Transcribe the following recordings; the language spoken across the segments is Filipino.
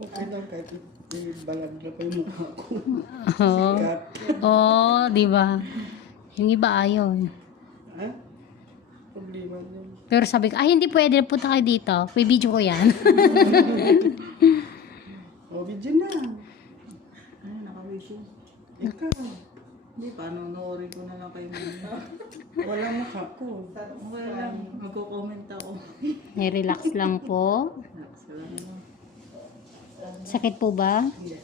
Okay lang kahit balad na pa yung mukha ko. Oo. Oh, di ba? Yung iba ayaw. Ha? Problema niya. Pero sabi ko, ay hindi pwede, punta kayo dito. May video ko yan. O, video na. Ano, nakawisyo. Ikaw. Hindi, paano noorin ko na lang kayo muna. Wala mukha ko. Lang, magko-comment ako. Relax lang po. Sakit po ba? Hindi.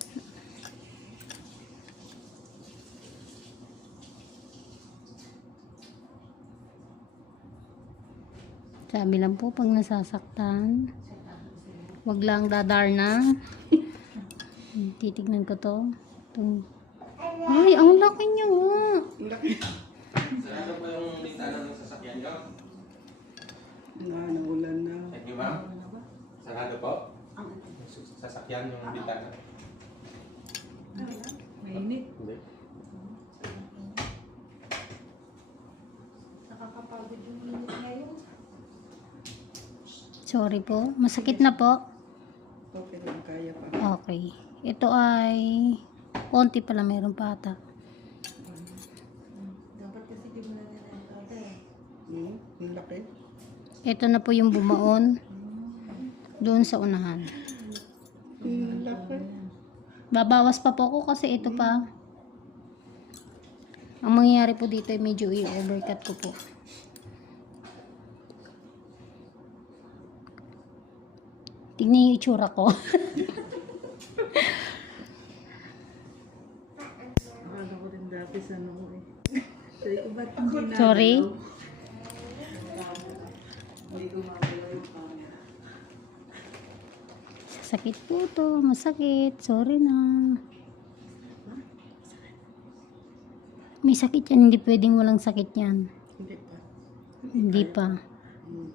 Sabi lang po, pag nasasaktan, wag lang dadarna. Titignan ko to. Ito. Ay, ang laki niya nga. Ang laki. Sarado po yung bintana ng sasakyan nyo. Na, naulan na. Thank you, ma'am. Sarado po. Sasakyan yung bintana. Mainit. Hindi. Nakakapagod yung init ngayon. Sorry po. Masakit na po. Okay lang, kaya pa. Okay. Ito ay konti pala meron pa ata. Dapat kasi di mo na nilalaga eh. Hmm? Laki. Ito na po yung bumaon doon sa unahan. Babawas pa po ako kasi ito pa. Ang mangyayari po dito ay medyo i-overcut ko po. Tingnan yung itsura ko. ko rin dati sa ano ko eh. Sabi ko, ba't hindi na? Sorry. Hindi ko mawala yung camera. Sakit po to. Masakit. Sorry na. May sakit yan. Hindi pwedeng walang sakit yan. Hindi pa. Hindi pa. Hmm.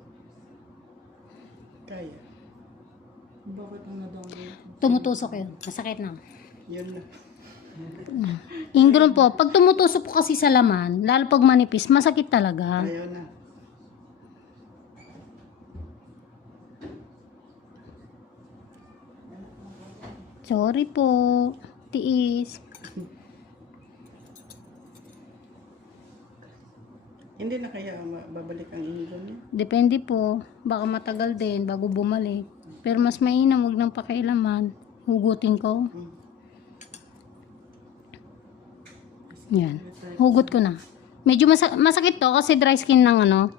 Kaya. Bakit ang nadawin? Tumutusok yun. Masakit na. Yan na. Yung ganun po, pag tumutusok po kasi sa laman, lalo pag manipis, masakit talaga. Ayaw na. Sorry po. Tiis. Hindi na kaya babalik ang ingon niya. Depende po. Baka matagal din bago bumalik. Pero mas mainam, huwag nang pakialaman. Hugutin ko. Hmm. Yan. Hugot ko na. Medyo masa- masakit to kasi dry skin ng ano.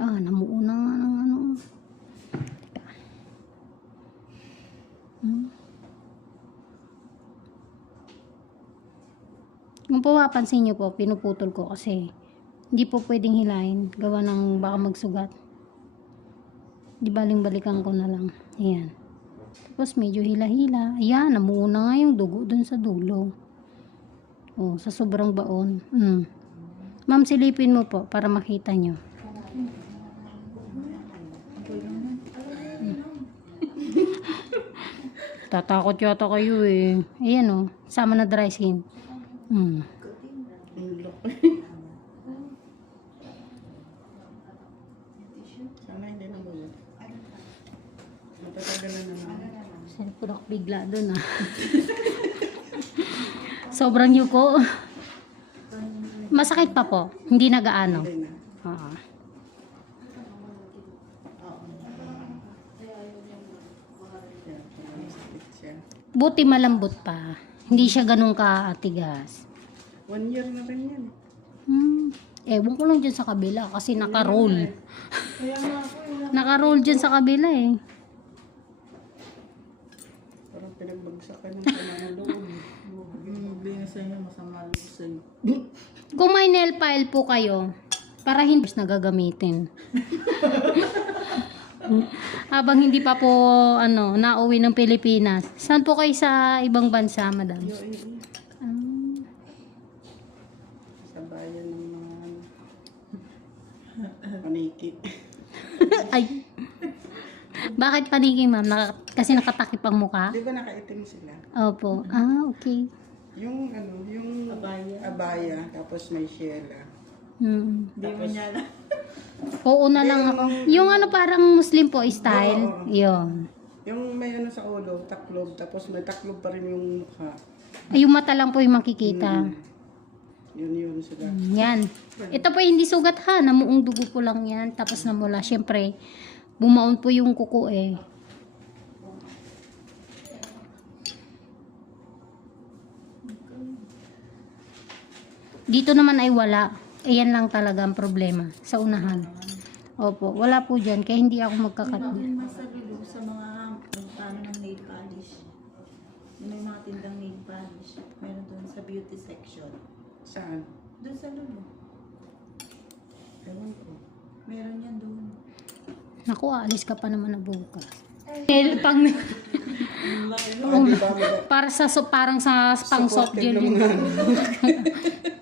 Ah, namuo na nga ng ano. Hmm. Kung po mapansin nyo po, pinuputol ko kasi hindi po pwedeng hilahin. Gawa ng baka magsugat. Di baling-balikan ko na lang. Ayan. Tapos medyo hila-hila. Ayan, namuo na nga yung dugo dun sa dulo. Oh, sa sobrang baon. Mm. Ma'am, silipin mo po para makita nyo. Tatakot yata kayo eh. Ayan oh, sama na dry skin. Mm. Saan po bigla doon ah. Sobrang yuko. Masakit pa po. Hindi na. Oo. Yan, parang sakit siya. Buti malambot pa. Hindi siya ganun ka-atigas. One year na rin yan. Hmm. Ewan ko lang dyan sa kabila kasi naka-roll. Eh. Naka-roll dyan sa kabila eh. Parang pinagbagsakan ng panahon na sa inyo, masama inyo. Kung may nail file po kayo, para hindi na gagamitin. Habang hindi pa po ano, nauwi ng Pilipinas. Saan po kayo sa ibang bansa, madam? Ah, Sa bayan ng mga ano, paniki. ay. Bakit paniki, ma'am? Naka- kasi nakatakip ang mukha? Di ba nakaitim sila? Opo. Ah, okay. Yung ano, yung Abaya. abaya, tapos may shela. Hmm. Hindi mo niya na. Oo na lang ako. Yung ano parang Muslim po style. Yun. Yung may ano sa ulo, taklob, tapos may taklob pa rin yung mukha. Ay, yung mata lang po yung makikita. Yun yun sila. Yan. Ito po hindi sugat ha. Namuong dugo po lang yan. Tapos namula. Siyempre, bumaon po yung kuko eh. Dito naman ay wala. Ayan lang talaga ang problema sa unahan. Opo, wala po dyan. Kaya hindi ako magkakat Yung nasa bilo sa mga ano ng nail polish. May mga tindang nail polish. Meron doon sa beauty section. Saan? Doon sa lulo. Ewan ko. Meron yan doon. Naku, aalis ka pa naman na bukas. Eh, pang, para sa so, parang sa pang soft gel.